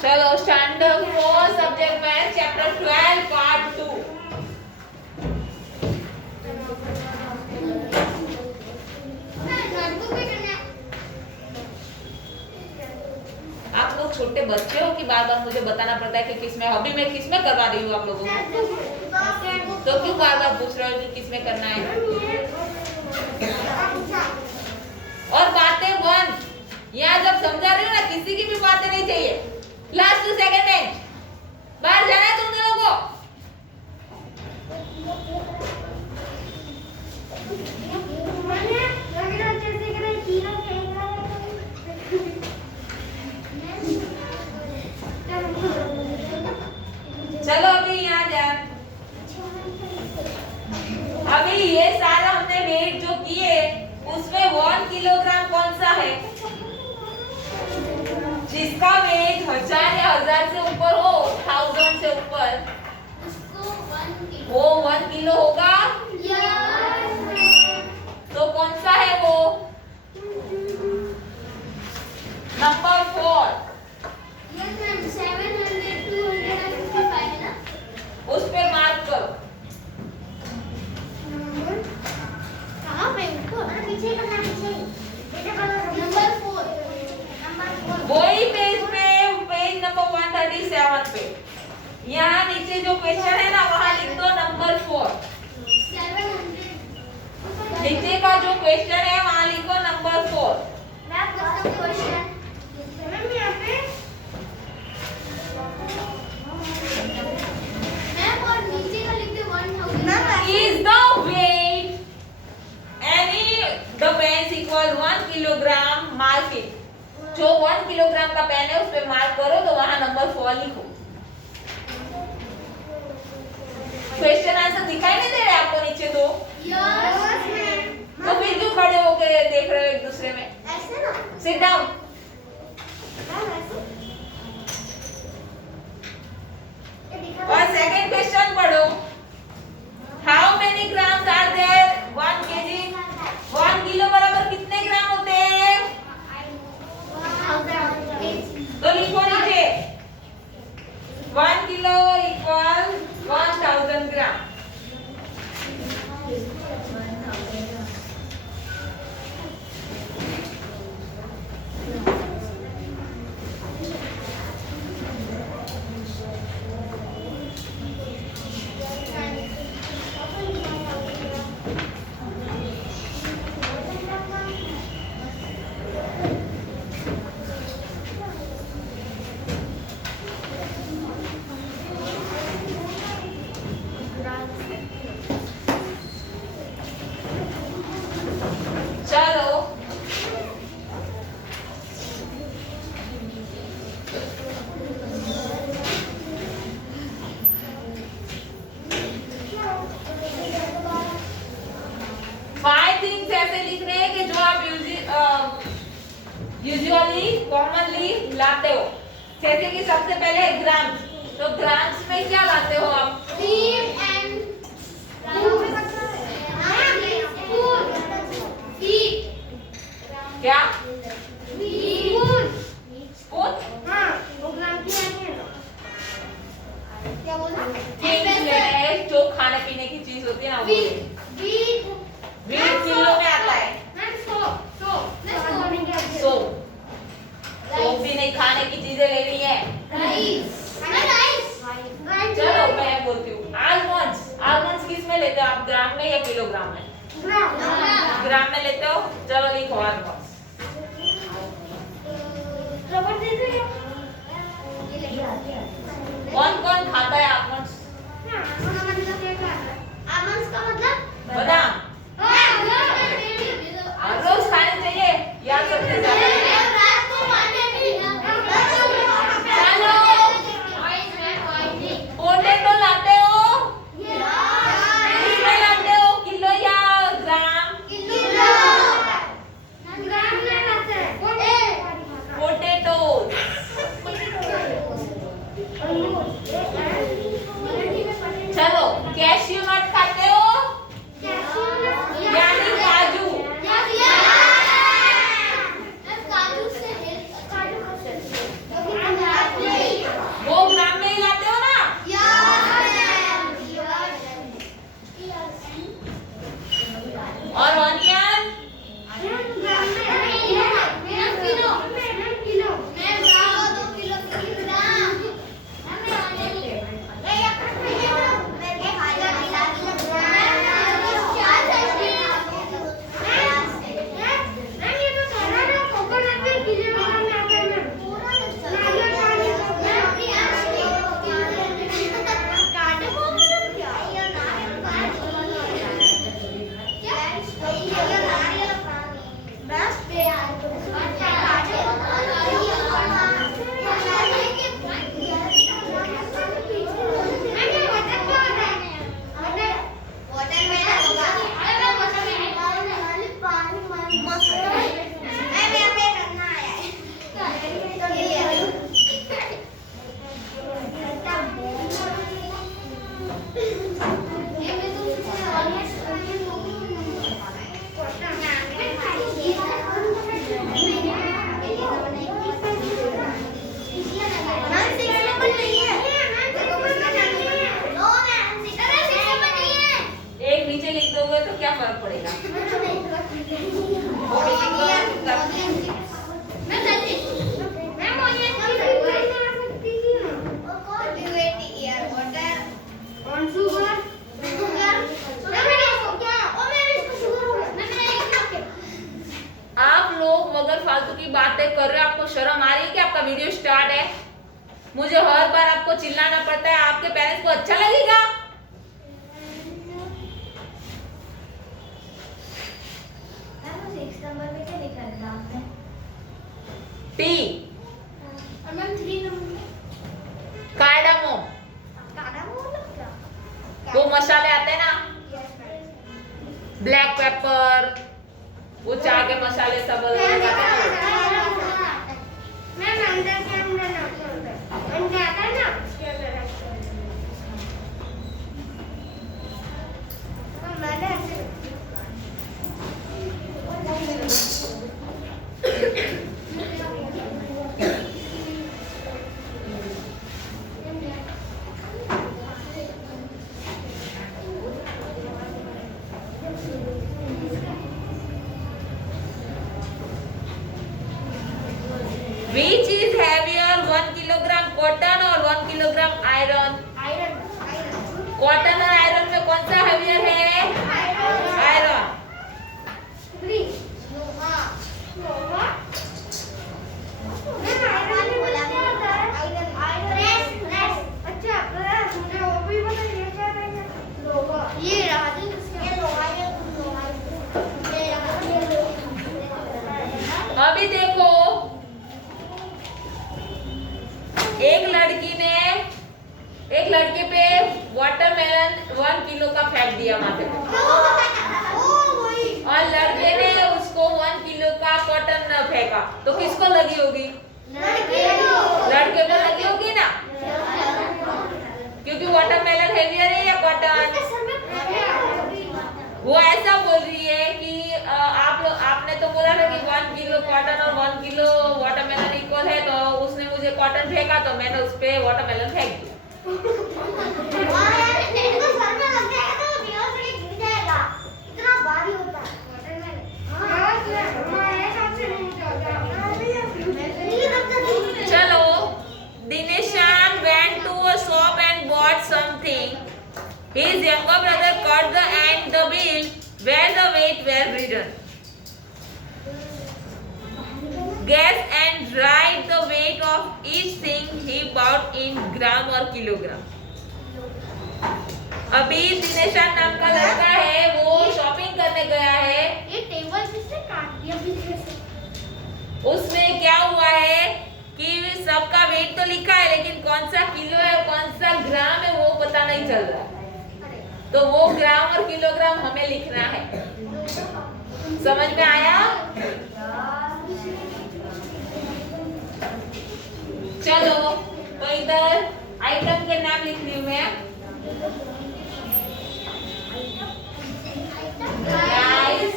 चलो standard 4 subject math chapter 12 part 2। आप लोग छोटे बच्चे हो कि बार बार मुझे बताना पड़ता है कि किसमें, अभी मैं किसमें करवा रही हूँ आप लोगों को, तो क्यों बार बार पूछ रहे हो कि किसमें करना है। और बातें बंद, यहाँ जब समझा रही हूँ ना किसी की भी बातें नहीं चाहिए। लास्ट टू सेकंड बेंच, बाहर जाना है तुम लोगों को। चलो अभी यहाँ जाए। अभी ये सारा हमने वेट जो किए उसमें 1 किलोग्राम कौन सा है जिसका वेट 1000 या 1000 से ऊपर हो, 1000 से ऊपर, वो 1 किलो होगा। तो कौन सा है वो? नंबर 4। उस पे मार्क करो। वही पेज पे, पेज नंबर 137 पे, यहाँ नीचे जो क्वेश्चन है ना वहाँ लिख दो नंबर 4। नीचे का जो क्वेश्चन है वहाँ लिखो number 4। Is the weight any the pens equal 1 kilogram? Mark it. जो 1 किलोग्राम का पेन है उस पे मार्क करो तो वहां नंबर 4 लिखो। क्वेश्चन आंसर दिखाई नहीं दे रहे आपको नीचे दो? तो फिर क्यों खड़े होकर देख रहे हो एक दूसरे में? ऐसे ना। Sit down. और सेकंड क्वेश्चन पढ़ो। How many grams are there? 1 kg. 1 kilo बराबर कितने ग्राम होते हैं? तो लिखो नीचे 1 किलो इक्वल 1000 ग्राम। यूजुअली कॉमनली लाते हो, जैसे कि सबसे पहले ग्राम्स। तो ग्राम्स में क्या लाते हो आप? क्या? स्पून? क्या बोला? जो खाने पीने की चीज होती है ना वो। वीट किलो में आता है। तो भी नहीं, खाने की चीजें ले रही है। चलो मैं बोलती हूँ। आलमंड्स किस में लेते हो आप, ग्राम में या किलोग्राम में? ग्राम में लेते हो। चलो लिखो आलमंड्स। कौन कौन खाता है आलमंड्स? आलमंड्स का मतलब बादाम। मुझे हर बार आपको चिल्लाना पड़ता है, आपके पेरेंट्स को अच्छा लगेगा? टी कार्डामोम, वो मसाले आते हैं ना, ब्लैक पेपर, वो चाय के मसाले सब लगाते हैं। Which is heavier, 1 kilogram cotton और 1 किलोग्राम आयरन? कॉटन और आयरन में कौन सा हेवियर है? आयरन। अभी देखो, एक लड़के पे वाटरमेलन 1 किलो का फेंक दिया माथे पे, और लड़के ने उसको 1 किलो का कॉटन फेंका, तो किसको लगी होगी? लड़के को लगी होगी ना, क्योंकि वाटरमेलन हेवियर है या कॉटन? वो ऐसा बोल रही है कि आपने तो बोला था कि 1 किलो कॉटन और 1 किलो वाटरमेलन इक्वल है, तो उसने मुझे कॉटन फेंका तो मैंने उस पे वाटरमेलन फेंक दिया। चलो, Dineshan went to a shop and bought something. His younger brother cut the and the bill where the weight were written. Guess and write the weight of each thing he bought in gram or kilogram. अभी दिनेशान नाम का लड़का है, वो shopping करने गया है। ये टेबल किसने काट दिया पीछे से? उसमें क्या हुआ है कि सबका वेट तो लिखा है, लेकिन कौन सा किलो है कौन सा ग्राम है वो पता नहीं चल रहा, तो वो ग्राम और किलोग्राम हमें लिखना है। समझ में आया? चलो, तो इधर आइटम के नाम लिख रही हूँ मैं। राइस,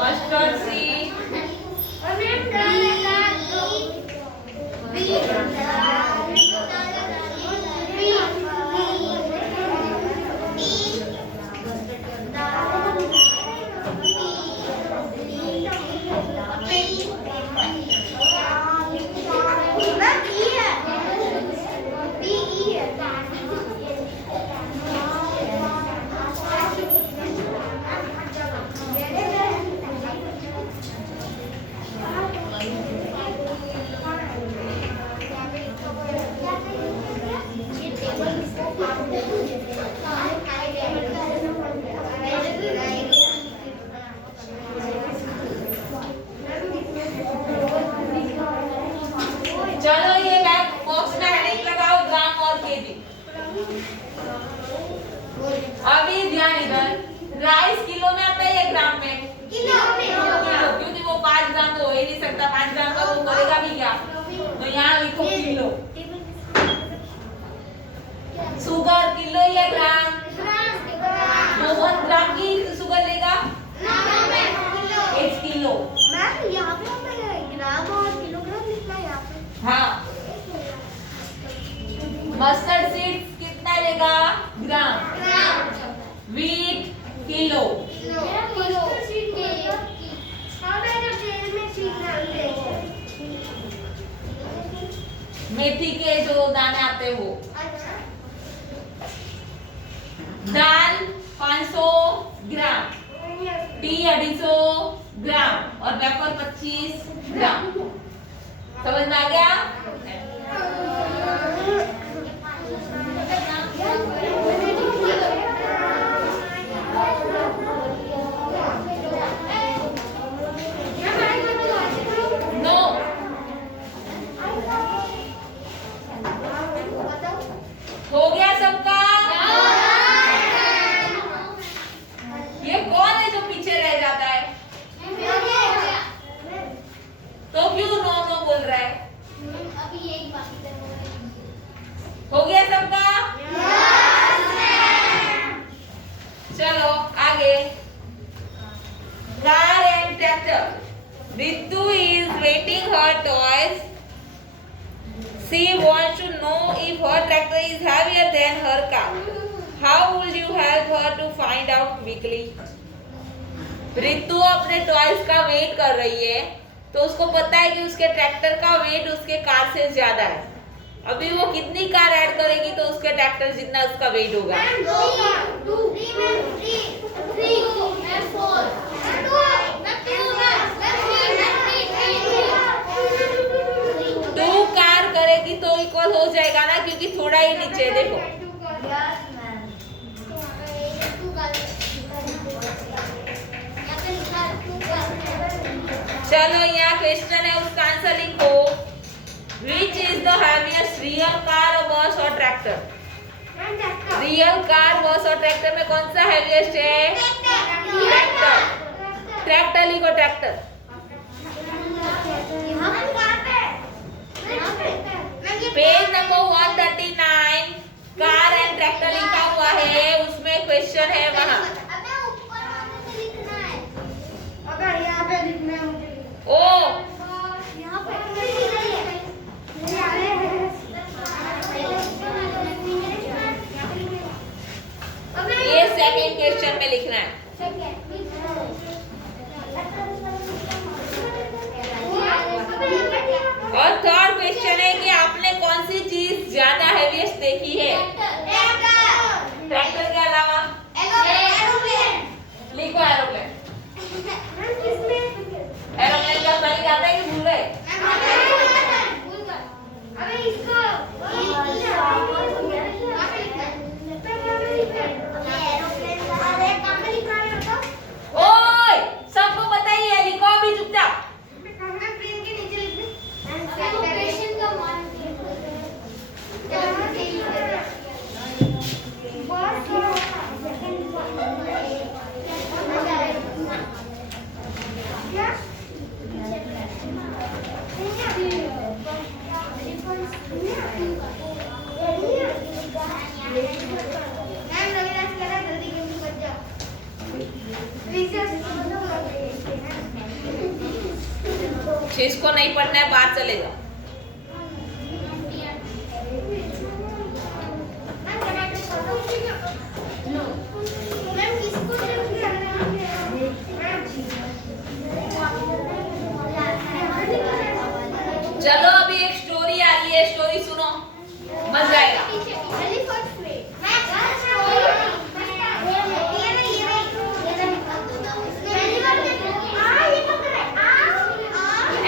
मस्टर्ड सीड, चलो ये बैग बॉक्स में हेडिंग लगाओ, ग्राम और केजी। अभी ध्यान इधर, राइस किलो में आता है या ग्राम में? किलो में। क्योंकि वो 5 ग्राम तो हो ही नहीं सकता, 5 ग्राम का वो करेगा भी क्या, तो यहाँ लिखो किलो। शुगर किलो या ग्राम? वो 1 ग्राम की शुगर लेगा, 1 किलो। मैम यहाँ पे हमें ग्राम और किलोग्राम लिखना है यहाँ पे। हाँ, मस्टर्ड सीड्स कितना लेगा? ग्राम। Wheat kilo. मेथी के जो दाने आते हैं वो। दाल 500 ग्राम। टी सी 250 ग्राम और वेपर 25 ग्राम। समझ में आ गया? नो हो गया सबका? ये कौन है जो पीछे रह जाता है? तो क्यों नो नो बोल रहा है? हो गया सबका? चलो आगे। Car and tractor. Ritu is waiting her toys. She wants to know if her tractor is heavier than her car. How would you help her to find out quickly? Ritu अपने toys का वेट कर रही है, तो उसको पता है कि उसके ट्रैक्टर का वेट उसके कार से ज्यादा है। अभी वो कितनी कार ऐड करेगी तो उसके ट्रैक्टर जितना उसका वेट होगा? 2 कार करेगी तो इक्वल हो जाएगा ना, क्योंकि थोड़ा ही नीचे देखो। चलो यहाँ क्वेश्चन है, उसका आंसर लिखो। Which is the heaviest, real car, bus और ट्रैक्टर? रियल कार, बस और ट्रैक्टर में कौन सा हेवीएस्ट है? ट्रैक्टर। ट्रैक्टर लिखो, tractor. Page number 139 car and tractor लिखा हुआ है, उसमें क्वेश्चन है वहाँ। ओ ये सेकंड क्वेश्चन में लिखना है। और थर्ड क्वेश्चन है कि आपने कौन सी चीज ज्यादा हेवीएस्ट देखी है? ट्रैक्टर के अलावा? लिखो एरोप्लेन। एरोप्लेन का स्पेलिंग आता है कि भूल गए? ओए सबको पता ही है, लिखो अभी चुपचाप। जिसको नहीं पढ़ना है बाहर चले जाओ। चलो अभी एक स्टोरी आ रही है, स्टोरी सुनो, मजा आएगा।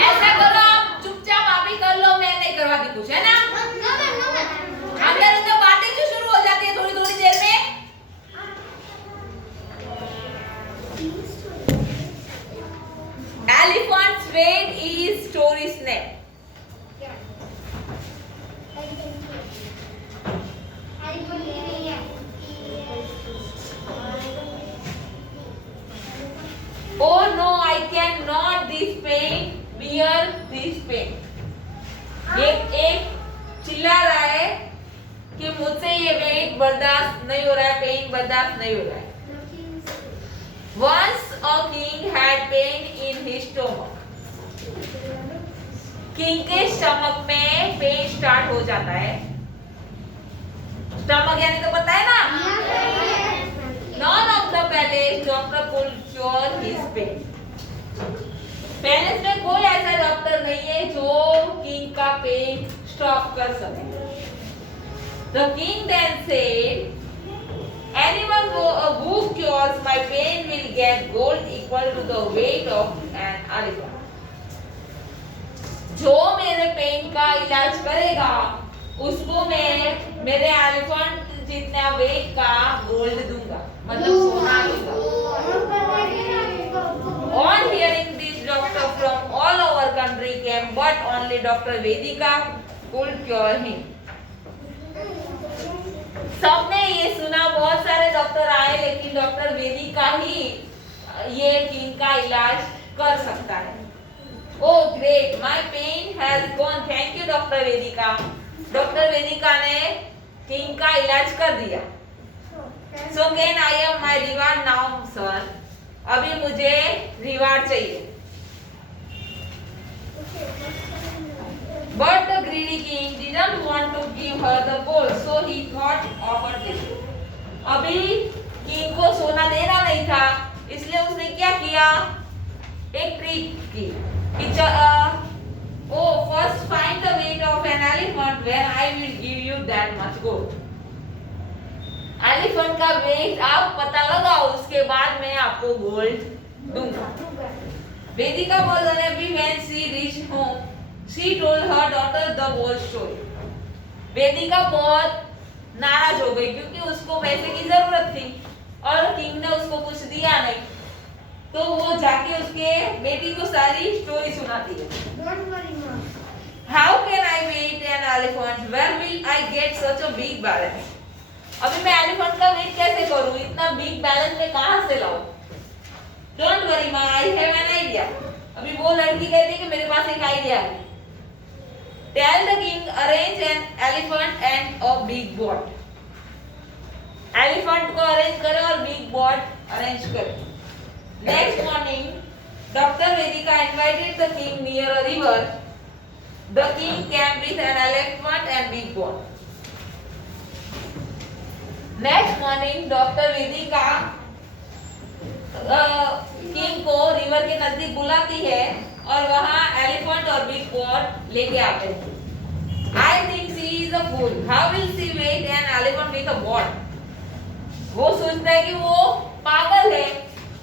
ऐसा करो आप चुपचाप आप ही कर लो, मैं नहीं करवाती कुछ, है ना? अंदर अंदर बातें जो शुरू हो जाती है थोड़ी थोड़ी देर में। Elephant's weight is story's name. Oh no, I cannot this pain, bear this pain. एक चिल्ला रहा है कि मुझसे ये वेट बर्दाश्त नहीं हो रहा है, पेन बर्दाश्त नहीं हो रहा है। Once a king had pain in his stomach. King के स्टमक में पेन स्टार्ट हो जाता है। स्टमक यानी तो पता है ना? None of the palace doctor could cure his pain. Palace में कोई ऐसा डॉक्टर नहीं है जो किंग का पेन स्टॉप कर सके। The king then said, Anyone who cures my pain will get gold equal to the weight of an elephant. जो मेरे पेन का इलाज करेगा उसको मैं मेरे एलिफेंट जितना वेट का गोल्ड दूंगा, मतलब सोना दूंगा। On hearing this, doctor from all over country came, but only Dr. Vedika could cure him. सबने ये सुना, बहुत सारे डॉक्टर आए, लेकिन डॉक्टर वेदिका ही ये किंग का इलाज कर सकता है। Oh great, my pain has gone. Thank you doctor Vedika. Doctor Vedika ने किंग का इलाज कर दिया। So can I have my reward now, sir? अभी मुझे रिवार्ड चाहिए। But the greedy king didn't want to give her the gold, so he thought of a trick. अभी king को सोना देना नहीं था, इसलिए उसने क्या किया? एक ट्रिक की। Oh, first find the weight of an elephant, where I will give you that much gold. Elephant का वेट आप पता लगाओ, उसके बाद मैं आपको गोल्ड दूंगा। वेदिका was unhappy when she reached home. She told her daughter the whole story. वेदिका बहुत नाराज हो गई क्योंकि उसको पैसे की जरूरत थी और किंग ने उसको कुछ दिया नहीं, तो वो जाके उसके बेटी को सारी स्टोरी सुनाती है। How can I weight an elephant? Where will I get such a big balance? अभी मैं एलिफेंट का वेट कैसे करूं? इतना बिग बैलेंस मैं कहां से लाऊं? डोंट वरी मां, आई हैव एन आइडिया। अभी वो लड़की कहती है कि मेरे पास एक आइडिया है। Tell the king arrange an elephant and a big boat. Elephant को अरेंज करे और बिग बोट अरेंज करे। Next morning doctor Vedika invited the king near a river. The king came with an elephant and big boat. Next morning doctor Vedika king को river के नजदीक बुलाती है और वहां एलिफेंट और बिग बोट लेके आते हैं। I think she is a fool, how will she weigh an elephant with a boat. वो सोचता है कि वो पागल है,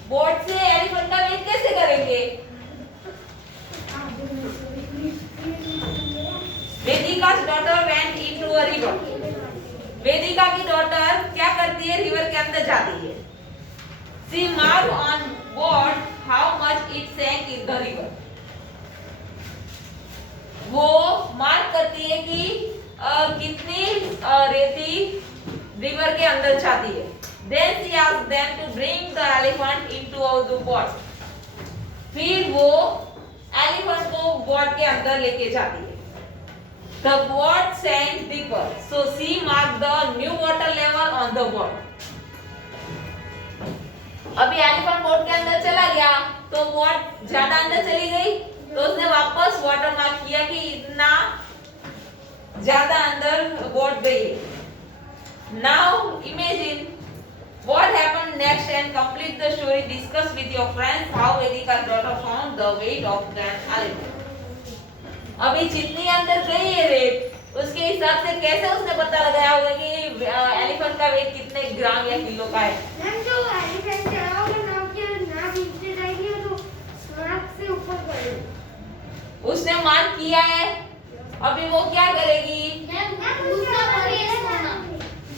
बोट से एलिफेंट का वेट कैसे करेंगे। वेदिका's daughter went into a river. वेदिका की डॉटर क्या करती है? रिवर के अंदर जाती है। She marked on board how much it sank in the river. वो मार्क करती है कि कितनी रेती रिवर के अंदर जाती है। Then she asked them to bring the elephant into the boat. फिर वो एलिफेंट को बोट के अंदर लेके जाती है। The boat sank deeper, so she marked the new water level on the boat. अभी एलिफेंट बोट के अंदर चला गया तो बोट ज्यादा अंदर चली गई, तो उसने वापस वाटर मार्क किया कि इतना ज्यादा अंदर बोट गई। Now imagine what happened next and complete the story. Discuss with your friends how Vedika's daughter found the weight of an elephant. अभी जितनी अंदर गई है रेत, उसके हिसाब से कैसे उसने पता लगाया होगा कि एलिफेंट का वेट कितने ग्राम या किलो का है। मैम जो एलिफेंट चढ़ाओगे ना कि ना नीचे जाएगी तो नाक से ऊपर पड़ेगी। उसने मार्क किया है, अभी वो क्या करेगी?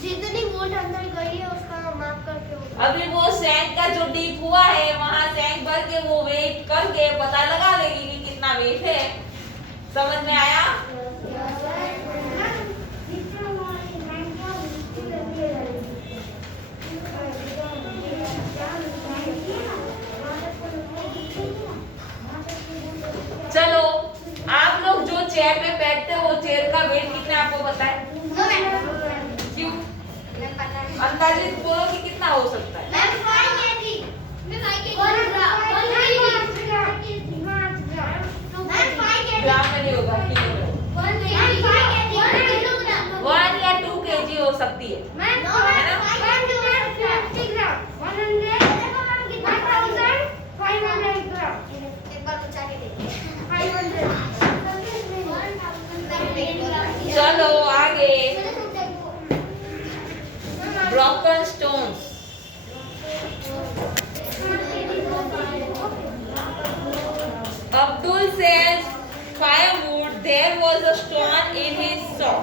जितनी वोट अंदर गई है उसका मार्क करके अभी वो सैंक का जो डीप हुआ है वहां सैंक भर के वो वेट करके पता लगा लेगी कि कितना वेट है। समझ में आया? चलो आप लोग जो चेयर पे बैठते हो वो चेयर का वेट कितना आपको पता है? क्यों? अंदाजित बोलो कि कितना हो सकता है? ग्राम में नहीं होगा, किलो में। 1 या 2 kg हो सकती है, है ना? चलो आगे। broken stones. Abdul says firewood. There was a stone in his shop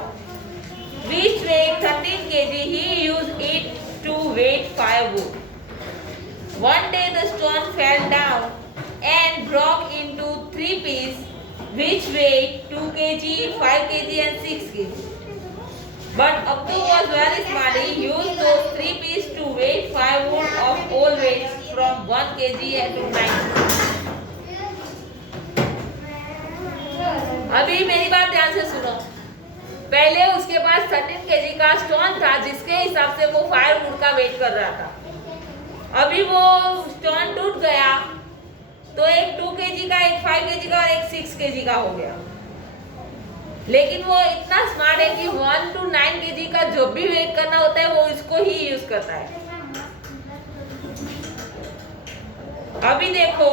which weighed 13 kg. He used it to weight firewood. One day the stone fell down and broke into 3 pieces which weighed 2 kg, 5 kg and 6 kg. But Abdul was very smart. He used those 3 pieces to weight firewood of all weights from 1 kg and to 9 kg. अभी मेरी बात ध्यान से सुनो। पहले उसके पास 13 kg का stone था जिसके हिसाब से वो फायरवुड का वेट कर रहा था। अभी वो स्टोन टूट गया तो एक 2 kg का, एक 5 kg का और एक 6 kg का हो गया। लेकिन वो इतना स्मार्ट है कि 1 to 9 kg का जो भी वेट करना होता है वो इसको ही यूज करता है। अभी देखो,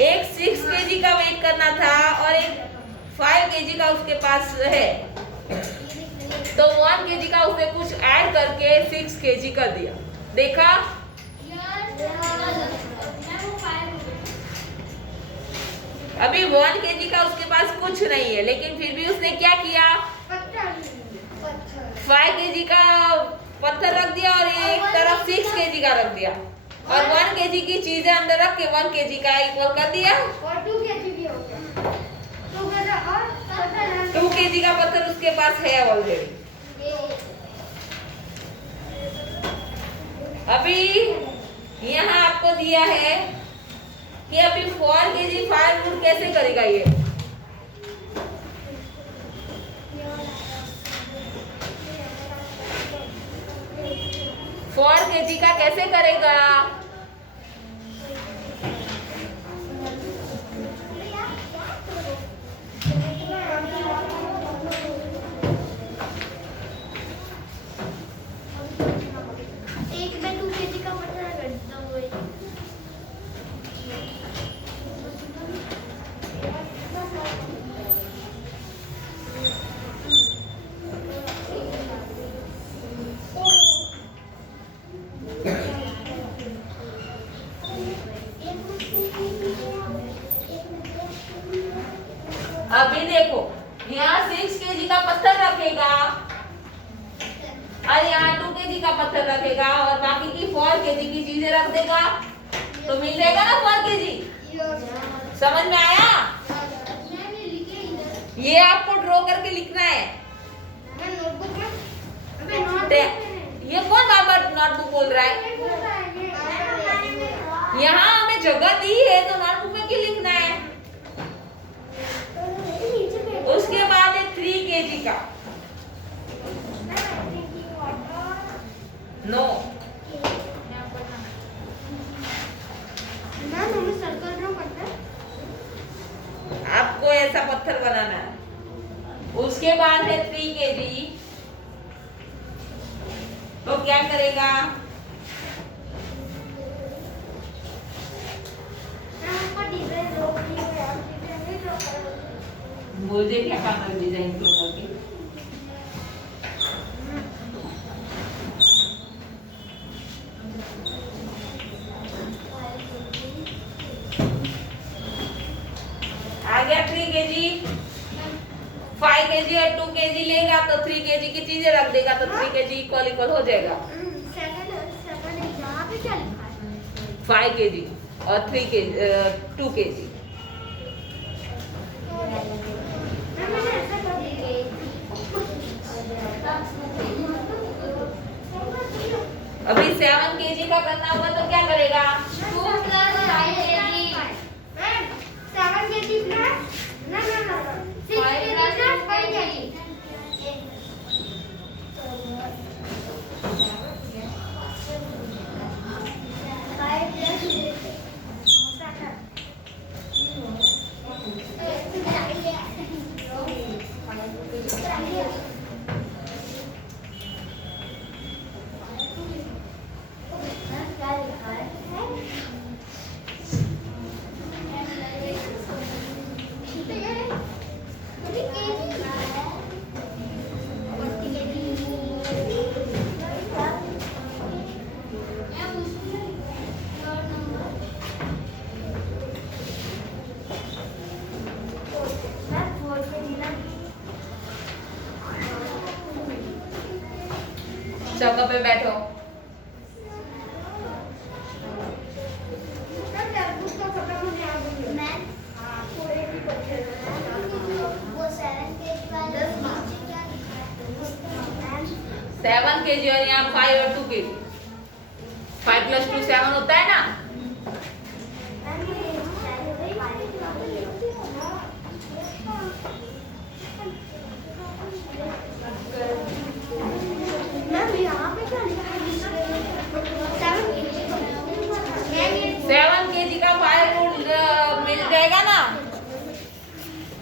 एक 6 kg का वेट करना था और एक 5 kg का उसके पास है, तो 1 kg का उसने कुछ ऐड करके 6 kg कर दिया। देखा? अभी 1 kg का उसके पास कुछ नहीं है, लेकिन फिर भी उसने क्या किया, 5 kg का पत्थर रख दिया और एक तरफ 6 kg का रख दिया और 1 kg की चीजें अंदर रख के 1 kg का इक्वल कर दिया और 2 kg भी हो गया। 2 kg का पत्थर उसके पास है ऑलरेडी। अभी यहाँ आपको दिया है कि अभी 4 kg फायरवुड कैसे करेगा ये। फोर kg का कैसे करेगा? एक में 2 kg का पत्थर रखता हूँ। अभी देखो, यहाँ 6 kg का पत्थर रखेगा और यहाँ 2 kg का पत्थर रखेगा और बाकी की 4 kg की चीजें रख देगा तो मिल जाएगा ना 4 kg। समझ में आया? ये आपको ड्रॉ करके लिखना है। ये कौन बार बार नोटबुक बोल रहा है? यहाँ हमें जगह दी है तो नोटबुक में क्यों लिखना है? उसके बाद है 3 kg का। नो, आपको ऐसा पत्थर बनाना है। उसके बाद है 3 kg, तो क्या करेगा? मुझे क्या काम है डिजाइन करके? आ गया 3 kg, 5 kg और 2 kg लेगा तो 3 kg की चीजें रख देगा तो 3 kg इक्वल हो जाएगा। 5 kg और 3 kg 2 kg। अभी 7 kg का करना होगा तो क्या करेगा? 2 + 5 kg। 7 kg plus 6 kg plus 5 kg। जगह पे बैठो। उसका खत्म होने आ गई मैम। हाँ थोड़े की वो 7 kg वाला नीचे क्या लिखा है मैम? 7 kg और यहाँ 5 और 2 kg। 5 + 2 7 होता है ना।